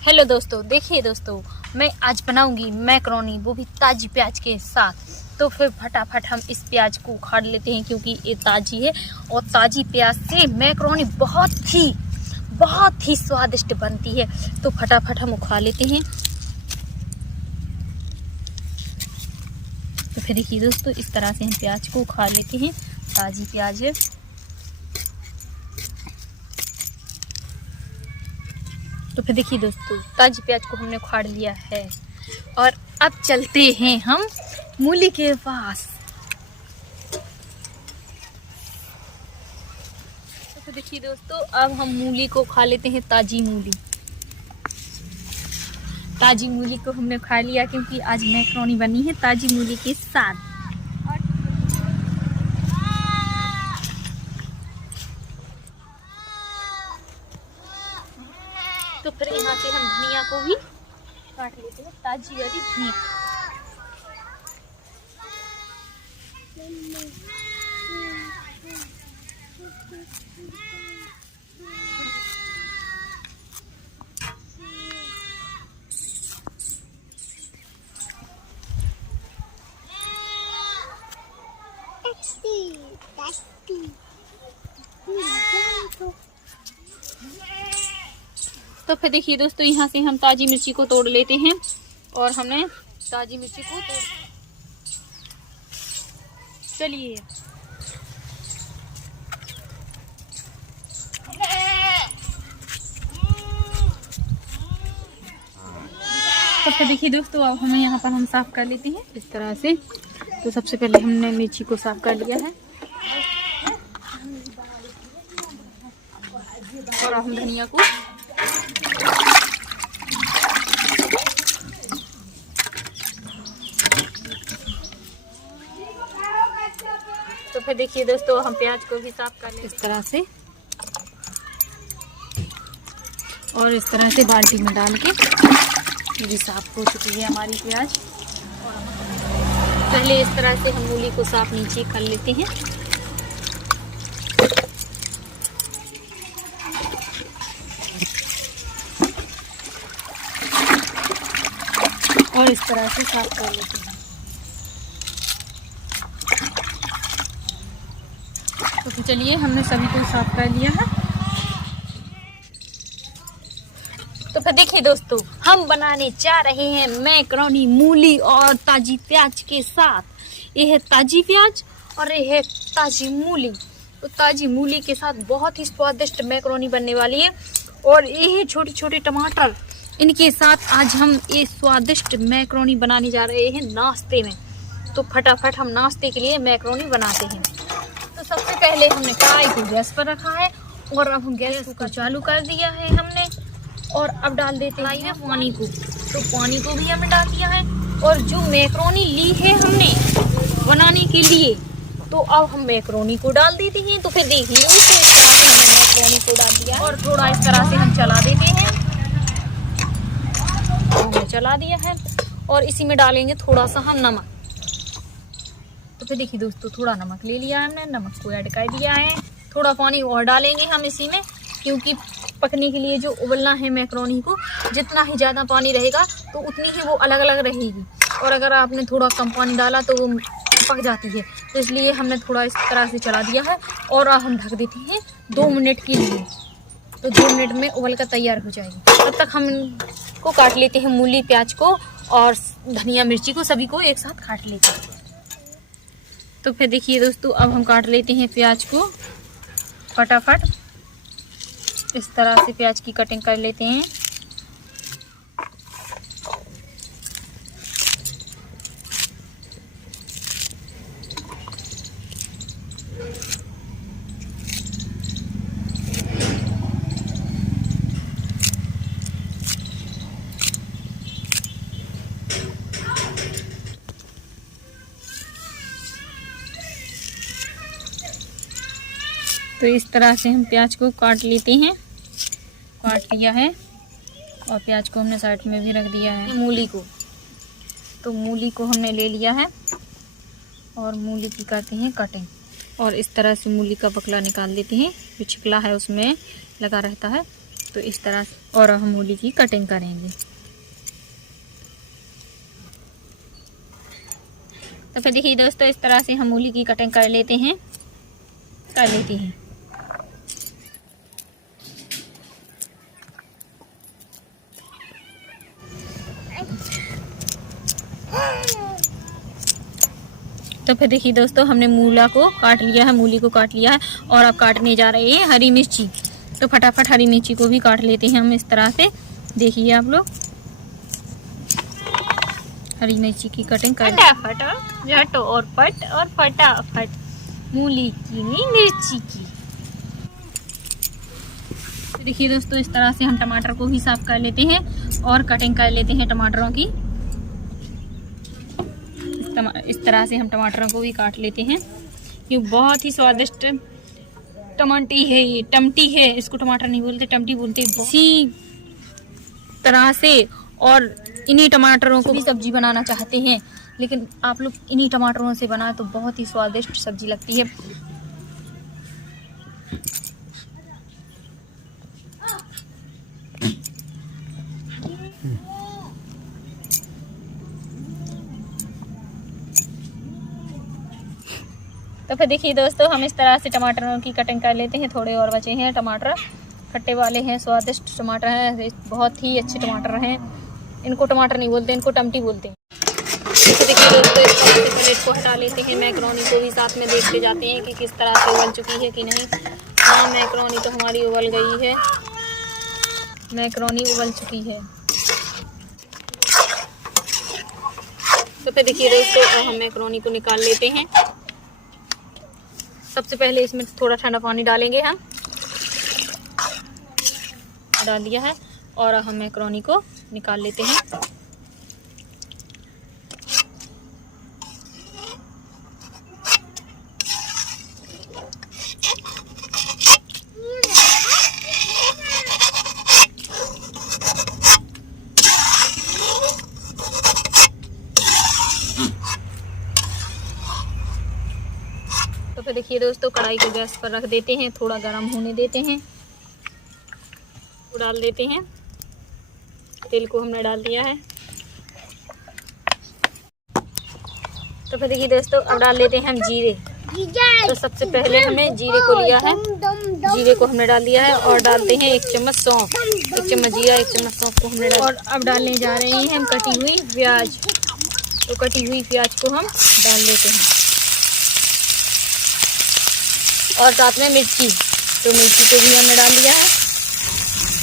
Hello दोस्तों, देखिए दोस्तों, मैं आज बनाऊंगी मैक्रोनी, वो भी ताजी प्याज के साथ। तो फिर फटाफट हम इस प्याज को उखाड़ लेते हैं क्योंकि ये ताजी है और ताजी प्याज से मैक्रोनी बहुत ही स्वादिष्ट बनती है। तो फटाफट हम उखाड़ लेते हैं। तो फिर देखिए दोस्तों, इस तरह से हम प्याज को उखाड़ लेते हैं। ताजी प्याज है। तो फिर देखिए दोस्तों, ताजी प्याज को हमने उखाड़ लिया है और अब चलते हैं हम मूली के पास। तो फिर देखिए दोस्तों, अब हम मूली को खा लेते हैं। ताजी मूली को हमने खा लिया क्योंकि आज मैक्रोनी बनी है ताजी मूली के साथ। तो फिर यहाँ से हम धनिया को भी काट लेते हैं, ताजी वाली धनिया। तो फिर देखिए दोस्तों, यहाँ से हम ताजी मिर्ची को तोड़ लेते हैं और हमने ताजी मिर्ची को तोड़ चलिए। तो फिर देखिए दोस्तों, अब हमें यहाँ पर हम साफ कर लेते हैं इस तरह से। तो सबसे पहले हमने मिर्ची को साफ कर लिया है और हम धनिया को तो फिर देखिए दोस्तों, हम प्याज को भी साफ कर लें इस तरह से और इस तरह से बाल्टी में डाल के। ये भी साफ हो चुकी है हमारी प्याज। और पहले इस तरह से हम मूली को साफ नीचे कर लेते हैं। और इस तरह से साफ कर लेते हैं। तो फिर चलिए, हमने सभी को साफ कर लिया है। तो फिर देखिए दोस्तों, हम बनाने जा रहे हैं मैक्रोनी मूली और ताजी प्याज के साथ। ये है ताजी प्याज और ये है ताजी मूली। तो ताजी मूली के साथ बहुत ही स्वादिष्ट मैक्रोनी बनने वाली है। और ये है छोटे छोटे टमाटर, इनके साथ आज हम ये स्वादिष्ट मैक्रोनी बनाने जा रहे हैं नाश्ते में। तो फटाफट हम नाश्ते के लिए मैक्रोनी बनाते हैं। तो सबसे पहले हमने कढ़ाई को गैस पर रखा है और अब हम गैस को चालू कर दिया है हमने। और अब डाल देते हैं पानी को। तो पानी को भी हमने डाल दिया है। और जो मैक्रोनी ली है हमने बनाने के लिए, तो अब हम मैक्रोनी को डाल देते हैं। तो फिर देख लीजिए, हमने मैक्रोनी को डाल दिया और थोड़ा इस तरह से हम चला देते हैं। हमने चला दिया है और इसी में डालेंगे थोड़ा सा हम नमक। तो फिर देखिए दोस्तों, थोड़ा नमक ले लिया हमने, नमक को ऐड कर दिया है। थोड़ा पानी और डालेंगे हम इसी में क्योंकि पकने के लिए जो उबलना है मैक्रोनी को, जितना ही ज़्यादा पानी रहेगा तो उतनी ही वो अलग अलग रहेगी। और अगर आपने थोड़ा कम पानी डाला तो वो पक जाती है। तो इसलिए हमने थोड़ा इस तरह से चला दिया है और अब हम ढक देते हैं 2 मिनट के लिए। तो 2 मिनट में उबल कर तैयार हो जाएगी। तब तक हम इनको काट लेते हैं, मूली प्याज को और धनिया मिर्ची को, सभी को एक साथ काट लेते हैं। तो फिर देखिए दोस्तों, अब हम काट लेते हैं प्याज को फटाफट। इस तरह से प्याज की कटिंग कर लेते हैं। तो इस तरह से हम प्याज को काट लेते हैं। काट लिया है और प्याज को हमने साइड में भी रख दिया है। मूली को हमने ले लिया है और मूली की करते हैं कटिंग। और इस तरह से मूली का बकला निकाल देते हैं, जो छिकला है उसमें लगा रहता है। तो इस तरह और हम मूली की कटिंग करेंगे। तो फिर देखिए दोस्तों, इस तरह से हम मूली की कटिंग कर लेते हैं, कर लेती हैं। तो फिर देखिए दोस्तों, हमने मूला को काट लिया है, मूली को काट लिया है और अब काटने जा रहे हैं हरी मिर्ची। तो फटाफट हरी मिर्ची को भी काट लेते हैं हम इस तरह से। देखिए आप लोग, हरी मिर्ची की कटिंग कर फटाफट झट और फट और फटाफट मूली की नहीं मिर्ची की। तो देखिए दोस्तों, इस तरह से हम टमाटर को भी साफ कर लेते हैं और कटिंग कर लेते हैं टमाटरों की। इस तरह से हम टमाटरों को भी काट लेते हैं। ये बहुत ही स्वादिष्ट टमाटी है, ये टमटी है, इसको टमाटर नहीं बोलते, टमटी बोलते। इसी तरह से और इन्हीं टमाटरों को भी सब्जी बनाना चाहते हैं, लेकिन आप लोग इन्हीं टमाटरों से बनाए तो बहुत ही स्वादिष्ट सब्जी लगती है। तो फिर देखिए दोस्तों, हम इस तरह से टमाटरों की कटिंग कर लेते हैं। थोड़े और बचे हैं टमाटर, खट्टे वाले हैं, स्वादिष्ट टमाटर हैं, बहुत ही अच्छे टमाटर हैं। इनको टमाटर नहीं बोलते, इनको टमटी बोलते हैं। तो देखिए दोस्तों, इस तरह से प्लेट को हटा लेते हैं। मैकरोनी को भी साथ में देखते जाते हैं कि किस तरह से उबल चुकी है कि नहीं। हाँ, मैकरोनी तो हमारी उबल गई है, मैकरोनी उबल चुकी है। तो फिर देखिए दोस्तों, अब हम मैकरोनी को निकाल लेते हैं। सबसे पहले इसमें थोड़ा ठंडा पानी डालेंगे, हम डाल दिया है और हम मैकरोनी को निकाल लेते हैं। तो फिर देखिए दोस्तों, कढ़ाई को गैस पर रख देते हैं, थोड़ा गर्म होने देते हैं। डाल देते हैं, तेल को हमने डाल दिया है। तो फिर देखिए दोस्तों, अब डाल देते हैं हम जीरे। तो सबसे पहले हमें जीरे को लिया है, जीरे को हमने डाल दिया है और डालते हैं 1 चम्मच सौंफ। 1 चम्मच जीरा, 1 चम्मच सौंफ को हमने डाल। और अब डालने जा रहे हैं हम कटी हुई प्याज। तो कटी हुई प्याज को हम डाल देते हैं और साथ में मिर्ची। तो मिर्ची को भी हमने डाल दिया है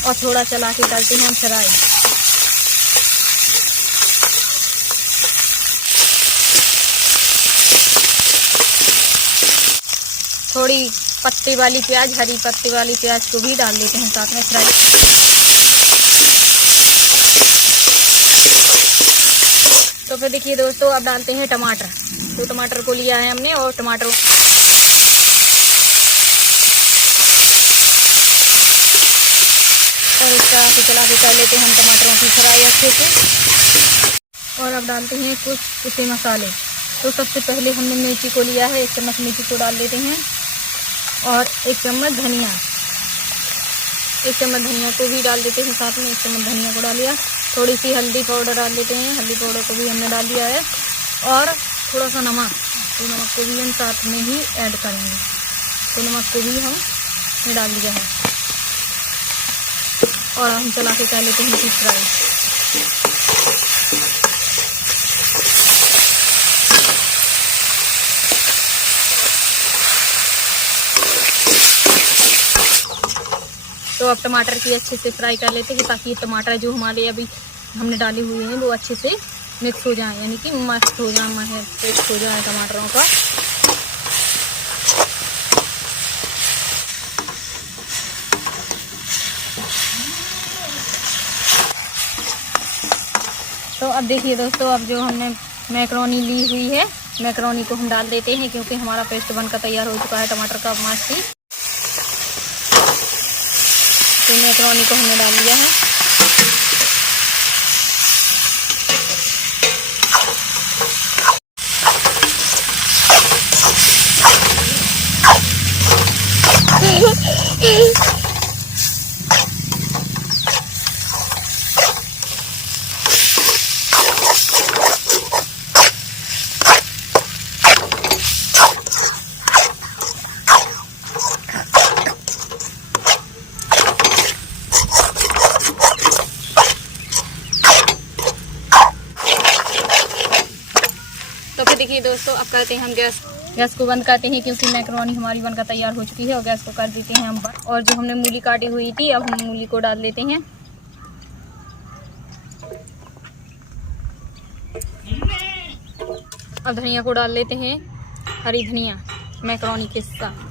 और थोड़ा चला के डालते हैं हम फ्राई। थोड़ी पत्ते वाली प्याज, हरी पत्ते वाली प्याज को भी डाल देते हैं साथ में फ्राई। तो फिर देखिए दोस्तों, अब डालते हैं टमाटर। तो टमाटर को लिया है हमने और टमाटर और इस तरह से चला के कर लेते हैं हम टमाटरों की फ्राई अच्छे से। और अब डालते हैं कुछ पिसे मसाले। तो सबसे पहले हमने मिर्ची को लिया है, 1 चम्मच मिर्ची को डाल देते हैं और 1 चम्मच धनिया, 1 चम्मच धनिया को भी डाल देते हैं साथ में। 1 चम्मच धनिया को डाल दिया। थोड़ी सी हल्दी पाउडर डाल देते हैं, हल्दी पाउडर को भी हमने डाल दिया है और थोड़ा सा नमक। तो नमक को भी हम साथ में ही ऐड करेंगे। तो नमक को भी हमने डाल दिया है और हम चला के कर लेते हैं इसकी फ्राई। तो अब टमाटर की अच्छे से फ्राई कर लेते हैं ताकि टमाटर जो हमारे अभी हमने डाले हुए हैं वो अच्छे से मिक्स हो जाए, यानी कि मस्त हो जाए, पेस्ट हो जाए टमाटरों का। तो अब देखिए दोस्तों, अब जो हमने मैकरोनी ली हुई है, मैकरोनी को हम डाल देते हैं क्योंकि हमारा पेस्ट बनकर तैयार हो चुका है टमाटर का मस्त ही। तो मैकरोनी को हमने डाल दिया है देखिए दोस्तों, अब करते हैं हम गैस को बंद करते हैं, क्योंकि मैकरोनी हमारी बनकर तैयार हो चुकी है। और गैस को कर देते हैं हम बंद। और जो हमने मूली काटी हुई थी, अब हम मूली को डाल देते हैं। अब धनिया को डाल लेते हैं, हरी धनिया मैकरोनी के साथ।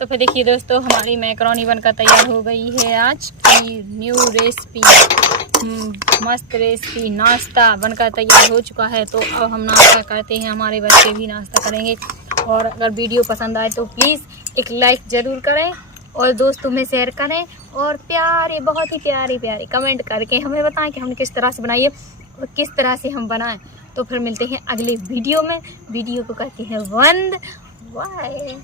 तो फिर देखिए दोस्तों, हमारी मैकरोनी बनकर तैयार हो गई है। आज की न्यू रेसिपी, मस्त रेसिपी, नाश्ता बनकर तैयार हो चुका है। तो अब हम नाश्ता करते हैं, हमारे बच्चे भी नाश्ता करेंगे। और अगर वीडियो पसंद आए तो प्लीज़ एक लाइक ज़रूर करें और दोस्तों में शेयर करें। और प्यारे, बहुत ही प्यारे प्यारे कमेंट करके हमें बताएं कि हमने किस तरह से बनाई है और किस तरह से हम बनाएं। तो फिर मिलते हैं अगले वीडियो में। वीडियो को करते हैं बंद। बाय।